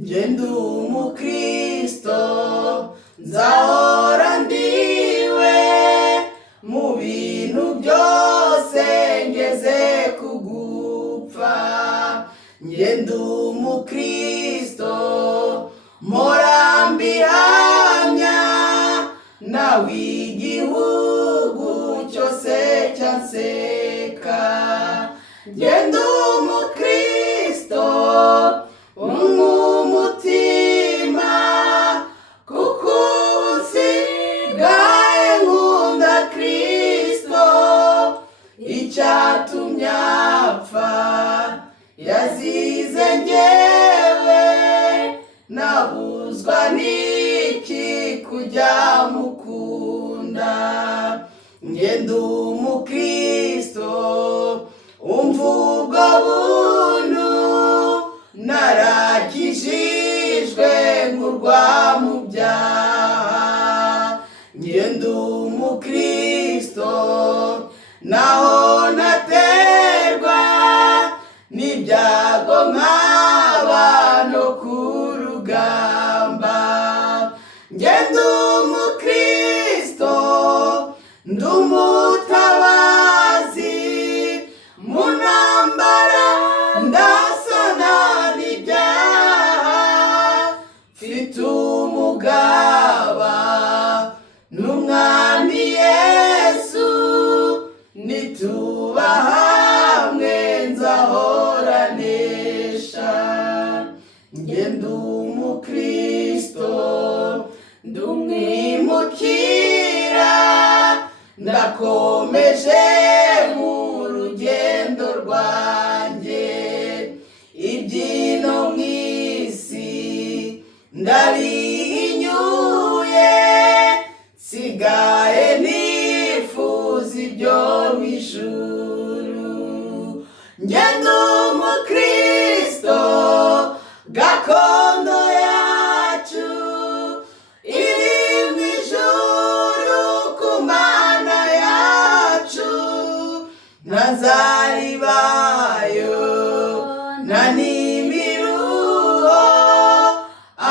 Nje ndi umukristo nzahora ndiwe mu bintu byose ngeze kugupfa. Nje ndi umukristo mpora mbihamya nawe igihugu cyose cyanseka. Nje ndi umukristo umutima kuko usigaye nkunda Kristo, icyatumye apfa yazize njyewe, nabuzwa n'iki kujya mukunda. Nje ndi umukristo umva ubwo buntu, narakijijwe nkurwa mu byaha. Nje ndi umukristo naho naterwa n'ibyago nkaba no ku rugamba. Nje ndi umukristo ndi umutabazi mu ntambara ndasana n'ibyaha, mfite umugaba n'umwami Yesu, nituba hamwe nzahora nesha. Nje ndi umukristo ndi umwimukira, ndakomeje mu rugendo rwanjye. Ibyino mu isi ndabihinyuye, sigaye nifuza ibyo mu ijuru. Nje ndi umukristo gakondo yacu iri mu ijuru ku Mana yacu, ntazaribayo nta n'imiruho,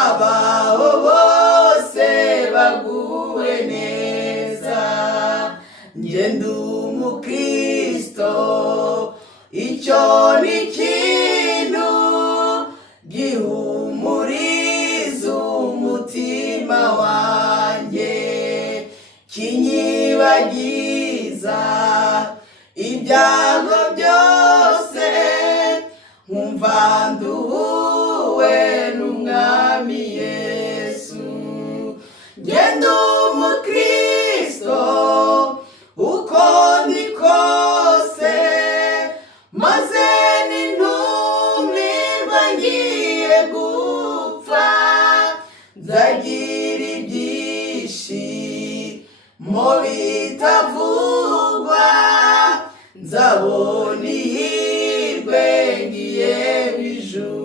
abaho bose baguwe neza. Nje ndi umukristo icyo ni ikintu gihumuriza umutima wanjye, kinyibagiza ibyago byose, nkumva nduhuwe n'umwami Yesu. Nje ndi umukristo uko ndi kose, maze nintumirwa ngiye gupfa, nzagira ibyishimo bitavugwa, nzabona ihirwe ngiye mu ijuru.